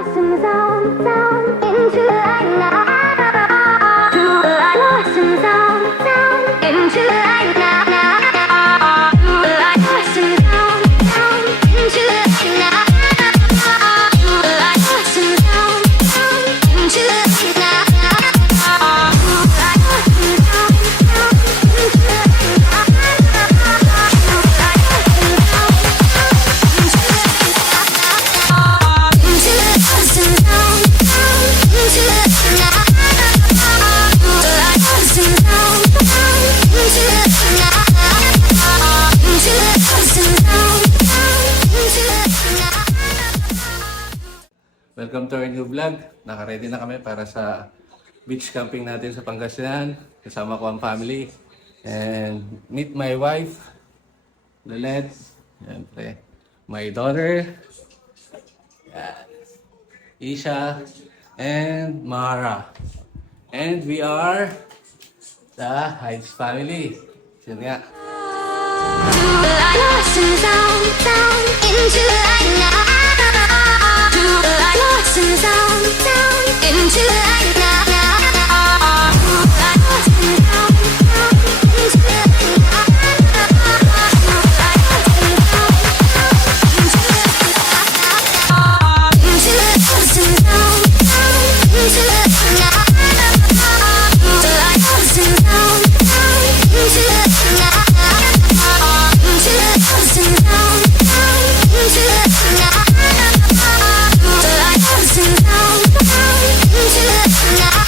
lost in sound, sound into the light now. Lost in sound, sound into the light now. Lost in sound, sound into the light now. Lost in sound, sound into the light now. Lost in sound, sound into the light now. Welcome to our new vlog. Naka-ready na kami para sa beach camping natin sa Pangasinan. Kasama ko ang family. And meet my wife, Lynette. Siyempre, my daughter, Isha, and Mara. And we are the Heights family. Yun nga. Lost in sound, sound into the light now. Lost in sound, sound into the light now. Lost in sound, sound into the light now. Into the lost in sound, sound into the light now. Lost in sound, sound into the light now. Into the lost in sound, sound into the light now. Lost in sound, sound into the light now.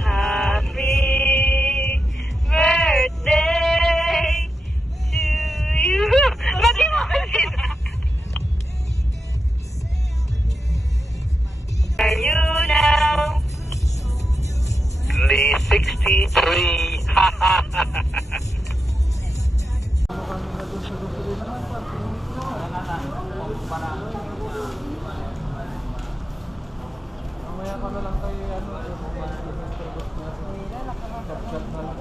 Happy birthday to you. Lagi mo kasi na. Are you now? Lee 63. Mamaya ka na lang kayo chat na lang.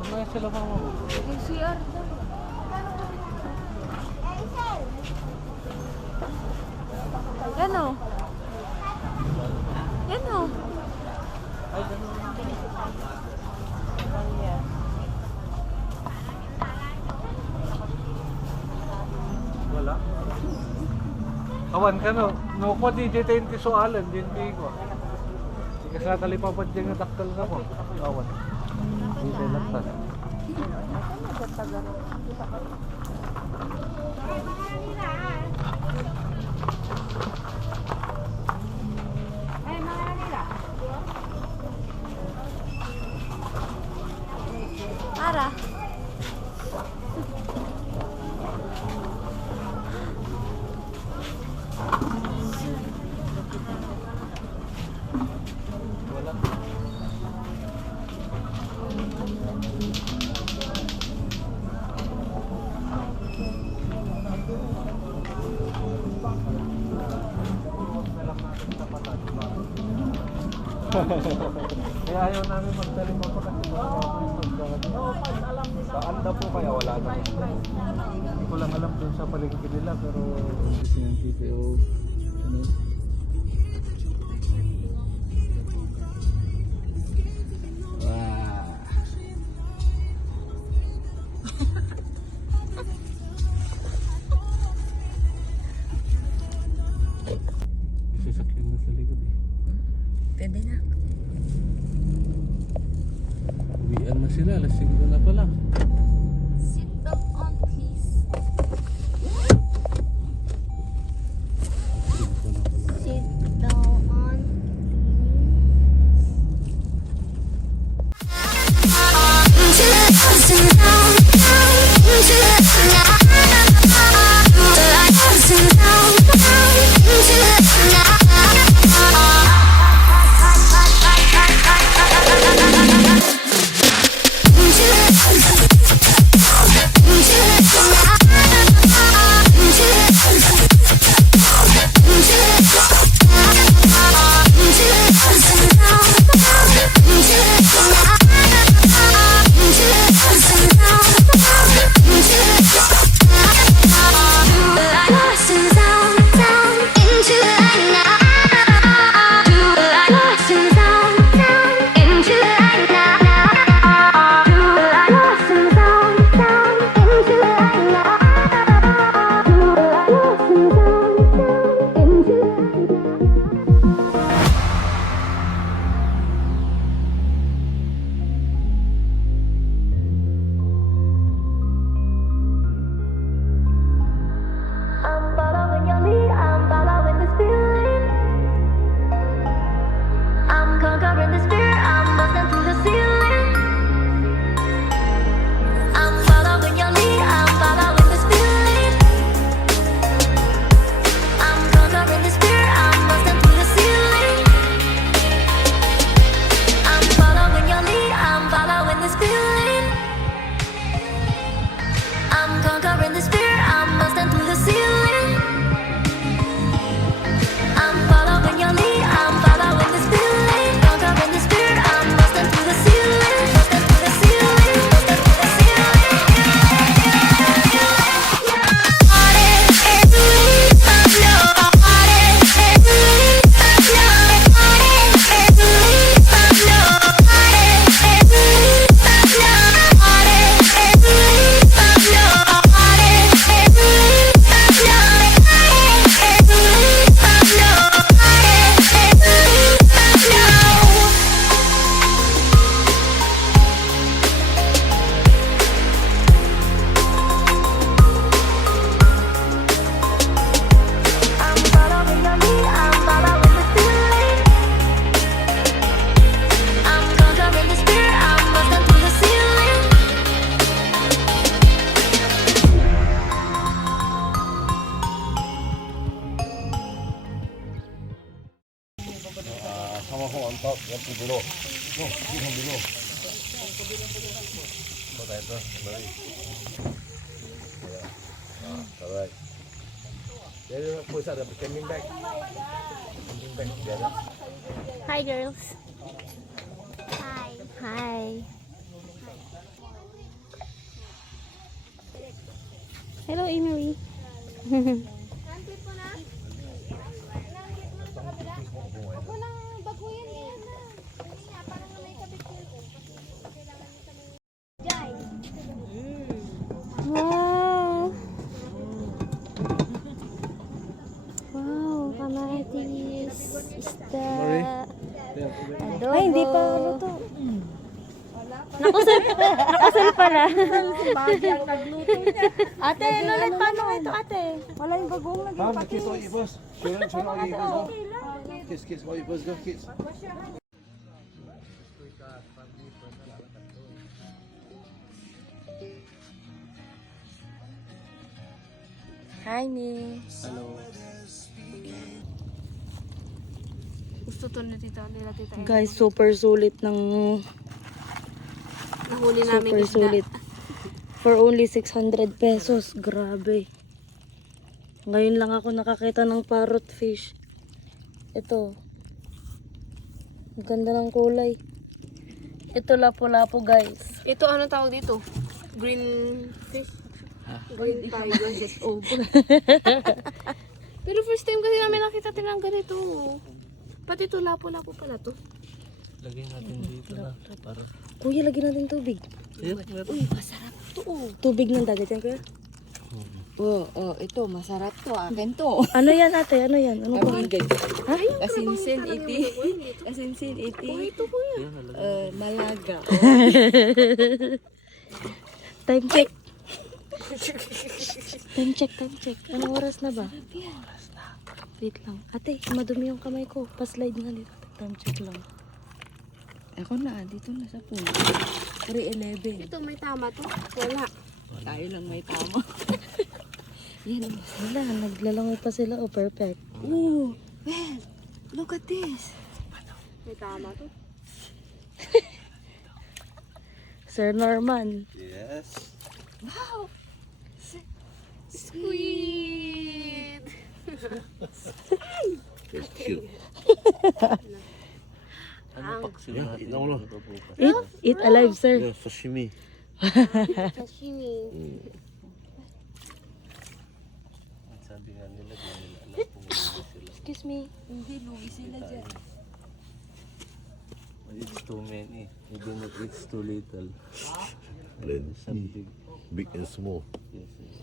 Mamaya sila pa mo. CR daw. Yan o. Yan o. Ay, ganun. Wala. Awan ka no. No ko di dito soalan din ko. Di ka sa kalipapad dyan yung daktal ka mo. Awan. Di tayo laktas. Ara. Wala. Kaya ayaw namin magdali mo pa kasi saan na po kaya wala na. Hindi ko lang alam dun sa palengke nila pero kasi yung PPO ano. Wow. Sasakyan na sa likod eh. Pwede na. Uwian na sila, alas 5 na pala. Sit belt on, please. Sit belt on. on top, you have to below. No, keep on below. Potato, Mary. Yeah. Alright. Then you put the camping bag. Camping bag together. Hi, girls. Hi. Hi. Hello, Emery. Wow. Wow, kamatis. Isda. Ay, hindi pa luto. Nakusal pala. Ate, Lolet, paano ito, ate? Wala yung bagong lagi. Mom, the kids all eat first. Children all eat first. Go. Kids all eat first. Go, kids. Hi, Miss. Hello. Gusto to nila tita. Guys, super sulit ng Nahuli namin super isda. sulit. For only 600 pesos. Grabe. Ngayon lang ako nakakita ng parrot fish. Ito. Ang ganda ng kulay. Ito lapo-lapo, guys. Ito ano tawag dito? Green fish. Green tiger. Pero first time kasi namin nakita tinang ganito. Pati ito lapo-lapo pala to. Lagyan natin dito na. Para. Kuya, lagyan natin tubig. Uy, masarap to. Tubig ng dagat yan, kuya? Ito, masarap to. Akin to. Ano yan, ate? Ano yan? Ano ba? Asinsin iti. Asinsin iti. Ito kuya. Malaga. Time check. Time check, time check. Anong oras na ba? Wait lang. Ate, madumi yung kamay ko. Pa-slide nga dito. Time check lang. Ako na, dito na sa pool. 3:11. Ito may tama to. Wala. Tayo lang may tama. Yan. Wala, naglalangoy pa sila. Oh, perfect. Ooh, well, look at this. May tama to. Sir Norman. Yes. Wow. Squid. It's cute. Ano paksiw Yeah, natin? no, no. Eat alive, sir. Yeah, sashimi. Sashimi. Sabi nga nila, di nila alam kung hindi sila. Excuse me. Hindi, luwi sila dyan. It's too many. Even if it's too little. Blend. Some big. Big and small. Yes, yes.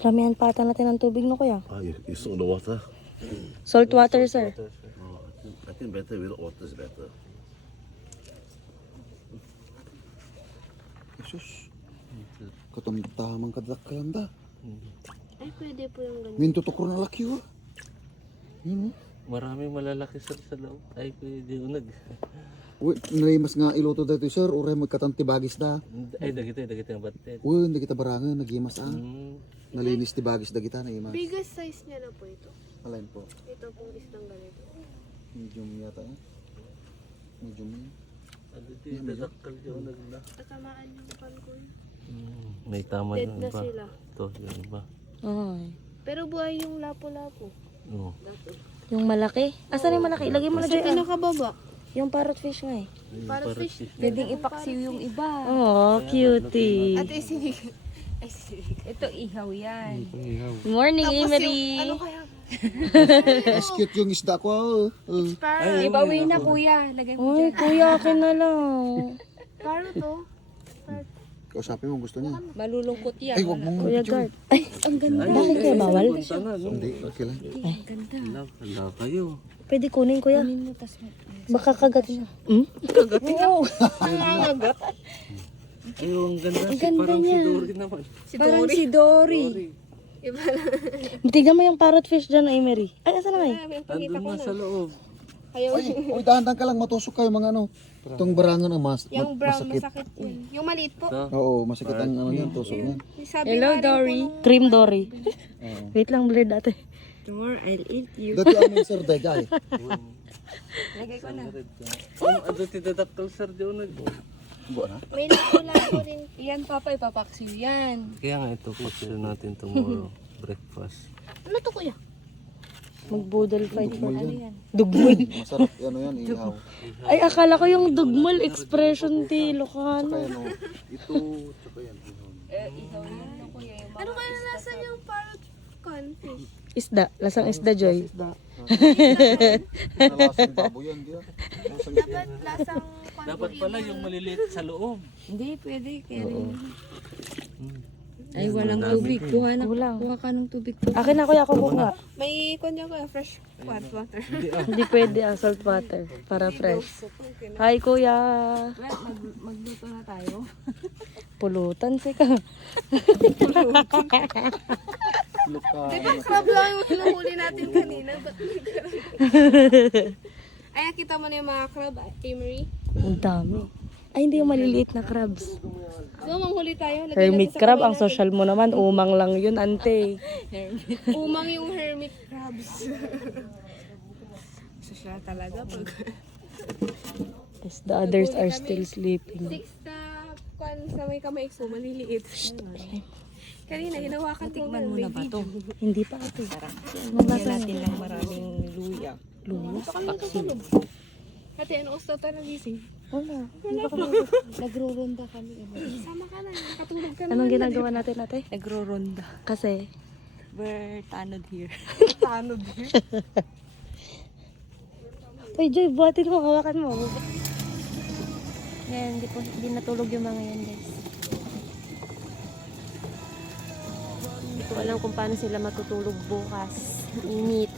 Ramihan pa ata natin ng tubig, no, kuya? Ah, you saw the water? Salt water, sir. Oh, I think better without water is better. Jesus. Katamtamang kadakanda. Ay, pwede po yung ganyan. Minto to na laki oh. Yun oh. Maraming malalaki sir sa loob. Ay, pwede unag. Uy, narimas nga iluto dito sir. Uray magkatanti bagis da. Ay, dagito yung batet. Uy, hindi kita barangan. Nagimas ah. Hmm. Nalinis ti bagis da kita. Nagimas. Biggest size niya na po ito. Alain po. Ito pong isdang ganito. Medium yata eh. Medium yun. Ano di, dadaktal yung unag na. Tatamaan yung pan ko. May tama Dead yung na iba. sila. Ito, yung iba. Ay. Pero buhay yung lapo-lapo. Oo. Yung malaki. Asan yung malaki? Ilagay mo na Sa dyan. pinakababa. Yung parrot fish nga eh. Para fish. Pwedeng ipaksiw yung iba. Oh, cutie. Ate, sinig. Ito, ihaw yan. Good morning, Emery. Ano kaya? Mas cute yung isda ko ah. Parrot. Ibawi na, kuya. Lagay mo Uy, dyan. kuya, akin na lang. Parrot to. Kausapin mo gusto niya. Malulungkot yan. Ay, wag mong Kuya Guard. Ay, ang ganda. Bakit kaya bawal? Hindi, okay lang. Hala kayo. Pwede kunin, kuya. Baka kagat na. Hmm? Ay, ang ganda. Parang si Dory naman. Parang si Dory. Iba lang. Tignan mo yung parrot fish dyan, Emery. Ay, asan na nga eh? Andun na sa loob. Ayaw. Uy, dahan-dahan ka lang. Matusok kayo mga ano. Itong barangan ang Yung brown, masakit. masakit yun. Yung maliit po. Oo, masakit ang ano yan. Tusok yan. Sabi Hello, nga rin Dory. po nung- Cream Dory. Wait lang, blurred ate. more, I'll eat you. Dati amin sir dayay. Lagay ko na. Ano titadaktal sir diyon nag. Buo na. May lago rin. Yan, Papa, ipapaksiw yan. Kaya nga ito po natin tomorrow breakfast. Ano to kuya? Mag-boodle fight for Ano yan? dugmol. Masarap ano yan, ihaw. Ay, akala ko yung dugmol expression ti Ilocano. Kaya no, ito, tsaka yan. Ikaw yun na, kuya. Yung Ano kaya nasa yung parrot cornfish? Isda, lasang isda, Joy. Nalasang baboy yan, di ba? Dapat lasang Dapat pala yung maliliit sa loob. Hindi, pwede. Kaya rin. Ay, walang tubig. Kuha ka ng tubig. Akin na kuya, ako kuha. May kunya ko fresh water. Hindi pwede salt water para fresh. Hi kuya. Magluto na tayo. Pulutan si ka. Di ba crab lang yung hinuhuli natin kanina? Ba't may crab? Ay, nakita mo na yung mga crab, Emery? Ang dami. Ay, hindi yung maliliit na crabs. So, manghuli tayo. Lagay Hermit natin sa crab, kamay ang natin. social mo naman. Umang lang yun, ante. Umang yung hermit crabs. So, siya talaga pag... Yes, the others are still sleeping. 6 na kwan sa may kamay ko, maliliit. Kanina, hinawakan ko Tikman mo na ba to? Hindi pa ate. Lagyan natin ng maraming luya. Luya. Ate, ano gusto tayo nagising? Wala. Nagro-ronda kami. Sama ka na, katulog ka na. Anong ginagawa natin ate? Nagro-ronda. Kasi, We're tanod here. Tanod. Uy Joy, buhatin mo, hawakan mo. Yan, hindi natulog yung mga yan guys. Hindi ko alam kung paano sila matutulog bukas. Init.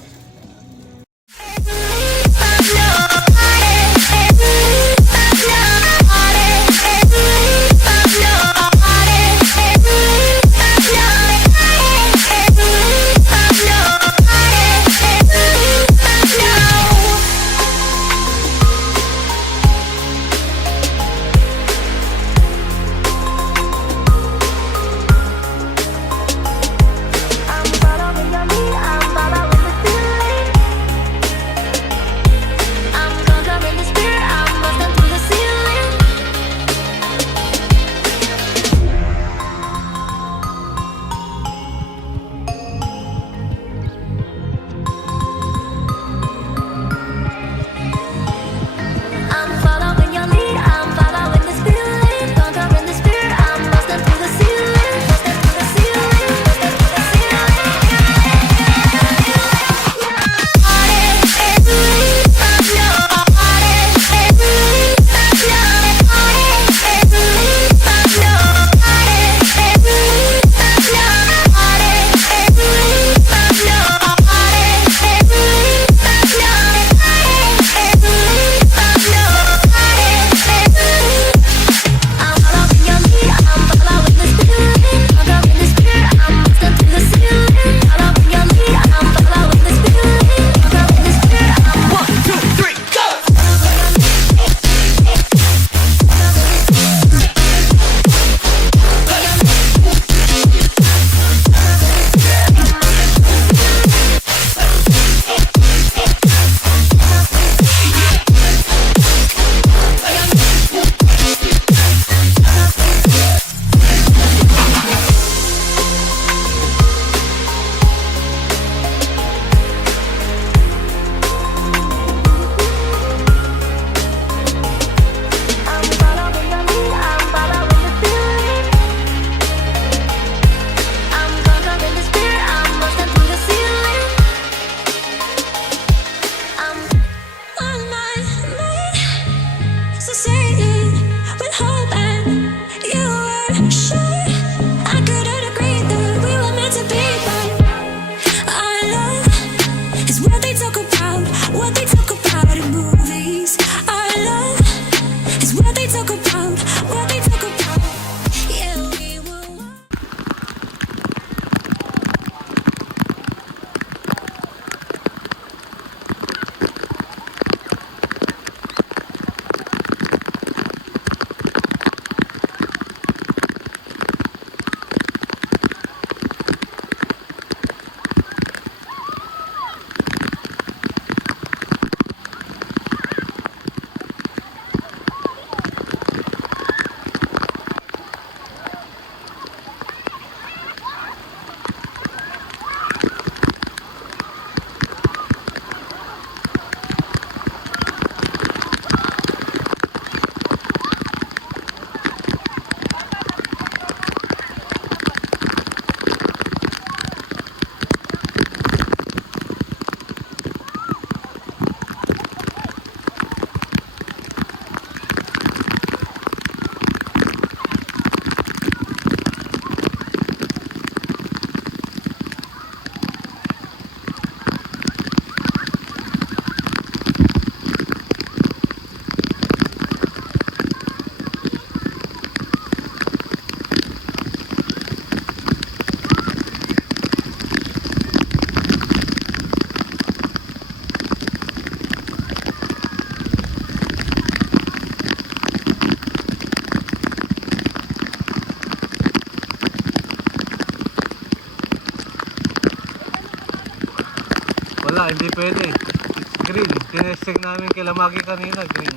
Wala, hindi pwede. It's green. Tinesting namin kila Maki kanina, green.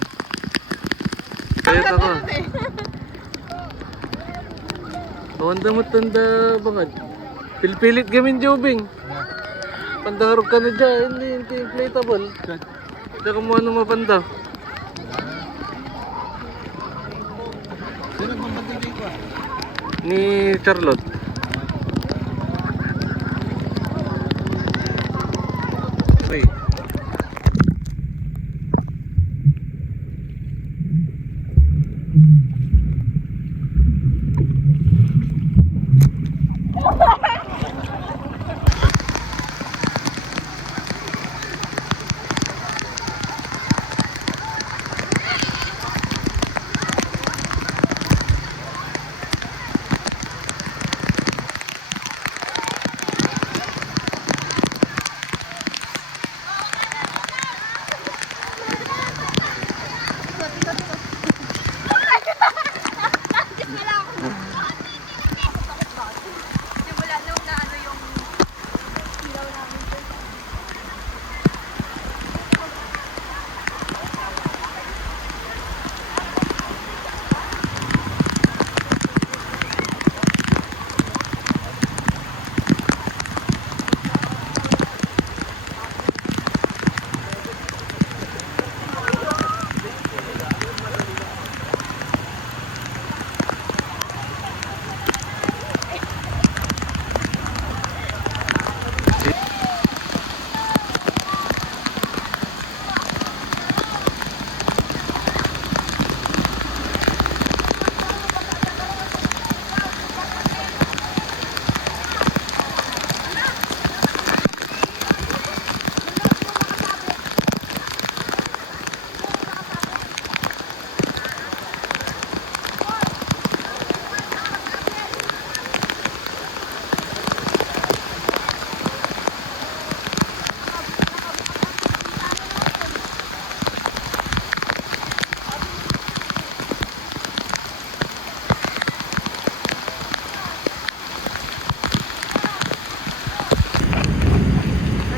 Kaya ako. Tanda mo tanda bangad. Pilpilit gamin jobing. Pandarog ka na dyan, hindi inflatable. Hindi ka mo ano mapanda. Sino magpapantay dito? Ni Charlotte. Okay.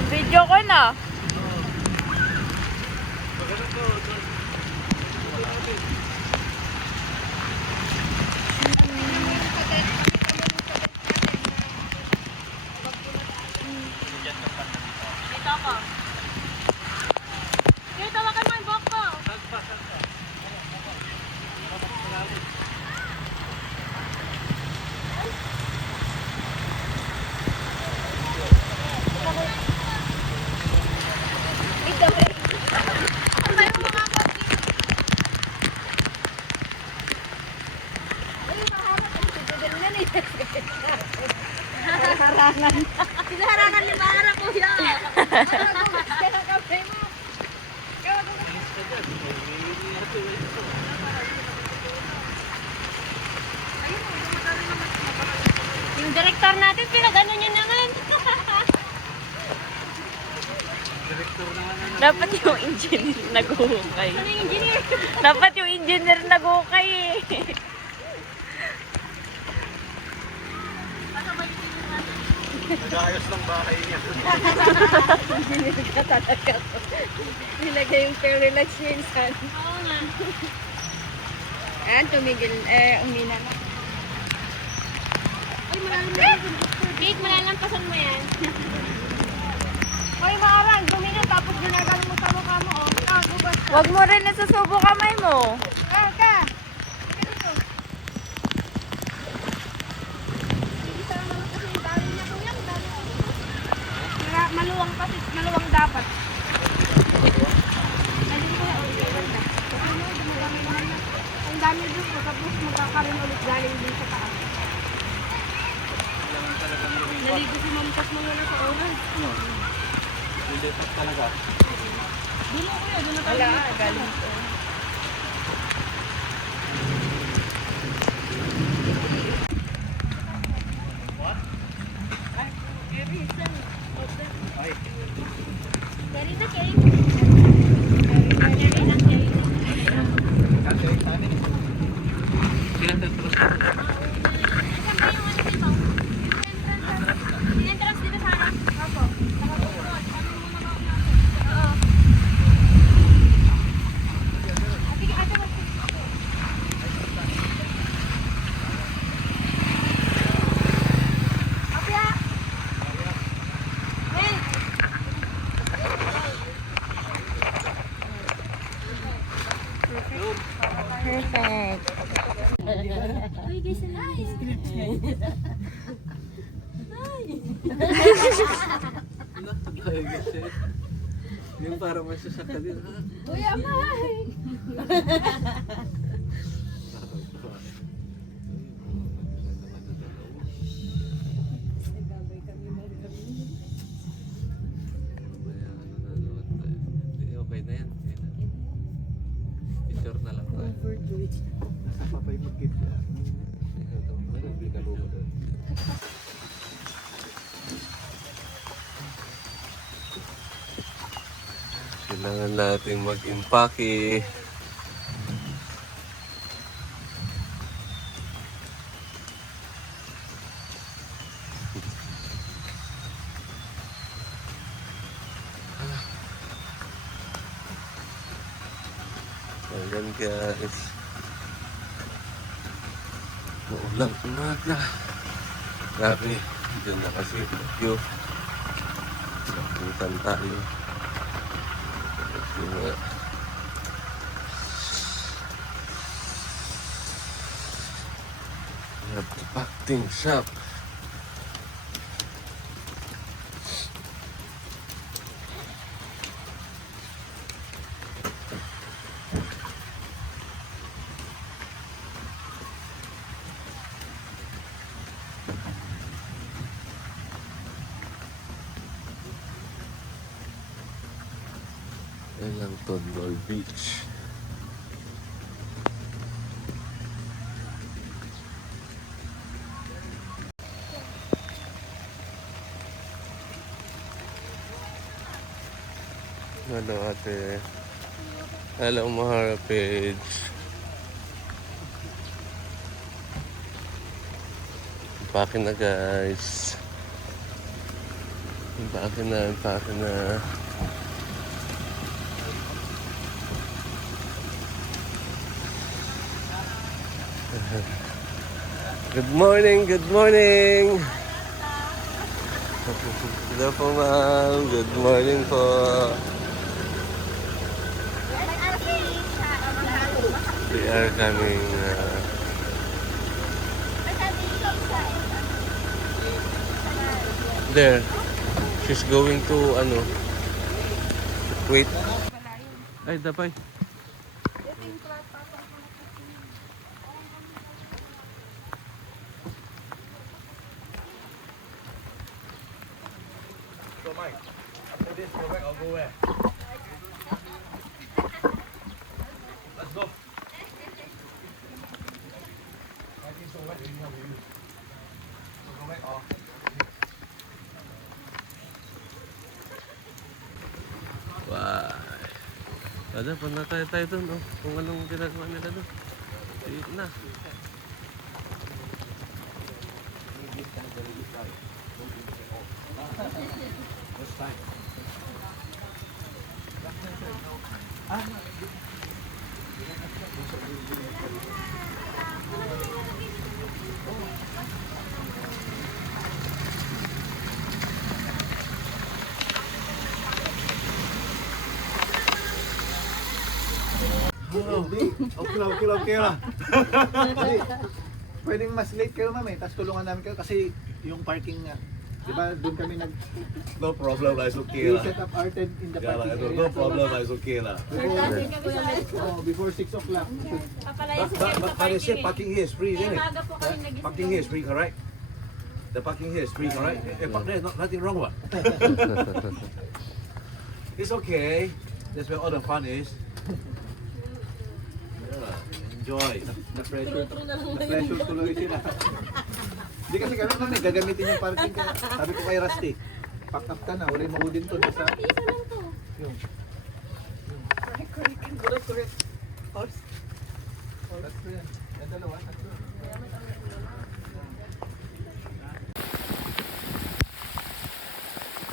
Video ko na. Sinaharangan ni Mara, kuya. Kaya kape mo. Yung director natin, pinag-ano niya naman. Dapat yung engineer nag-uhukay. Ano yung engineer? Dapat yung engineer nag-uhukay eh. Nag-ayos ng bahay niya. Engineer ka talaga. Nilagay yung fair relax niya insan. Oo nga. Ayan, tumigil. Umina na. Ay, malalim na yung Kate, malalampasan mo yan. Hoy, Maarang, dumina tapos ginagawa mo sa mukha mo. Oh. Gubat ka. Huwag mo rin nasusubo kamay mo. Ka. Maluwang kasi, maluwang dapat. Ang dami dito, tapos magkakaroon ulit galing din sa taas. Naligo si Ma'am Tas mo na sa oras. Hindi talaga. Wala, galing ito. Dari na kayo. Dari na kayo. Sila terus. Entrance dito sana. Opo. Ay, kasi yung parang may sasakyan din. Kuya, bye! Okay na yan. Picture na lang tayo. Papay magkit siya. Kailangan nating mag-impake. Ayan guys. Maulang umaga. Grabe. Diyan na kasi bagyo. Puntan tayo. Kasi we have to pack things up. Yan lang Tondol Beach. Hello ate. Hello Mahara page. Pake na guys. Pake na. Good morning. Hello po ma'am. Good morning po. We are coming. There. She's going to wait. Ay, dapay. So Mike, after this, go back or go where? Let's go. I think so wet, we have to use. So go back or? Wow. Ada, punta tayo dun. Oh. Kung anong ginagawa nila dun. Sige na. Okay lang. Pwedeng mas late kayo mami, tapos tulungan namin kayo kasi yung parking nga. Di ba doon kami No problem, it's okay lah. set up our tent in the Yeah, parking lah, area. no problem, it's okay lah. Before 6 o'clock. But they say parking here is free, isn't it? Parking here is free, correct? The parking here is free, correct? Park there, nothing wrong, what? It's okay. That's where all the fun is. Enjoy. Na-pressure tuloy sila. Hindi kasi kami nun gagamitin yung parking kaya sabi ko kay Rusty, pack up ka na, wala yung mahudin to. Basta, yung. Correct. Horse. Tatlo yan. Yan dalawa, tatlo.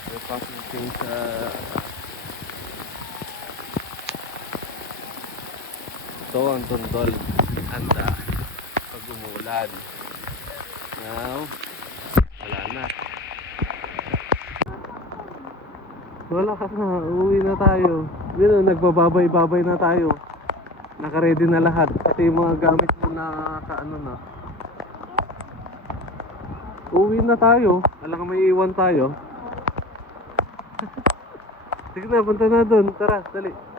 We're packing things ito ang Tondol. Handa pag umuulan. Now, wala na. Wala ka na. Uwi na tayo. Yun, nagbababay-babay na tayo. Naka-ready na lahat. Pati yung mga gamit mo na na. Uwi na tayo. Alam ka may iwan tayo. Sige na, punta na doon. Tara, dali.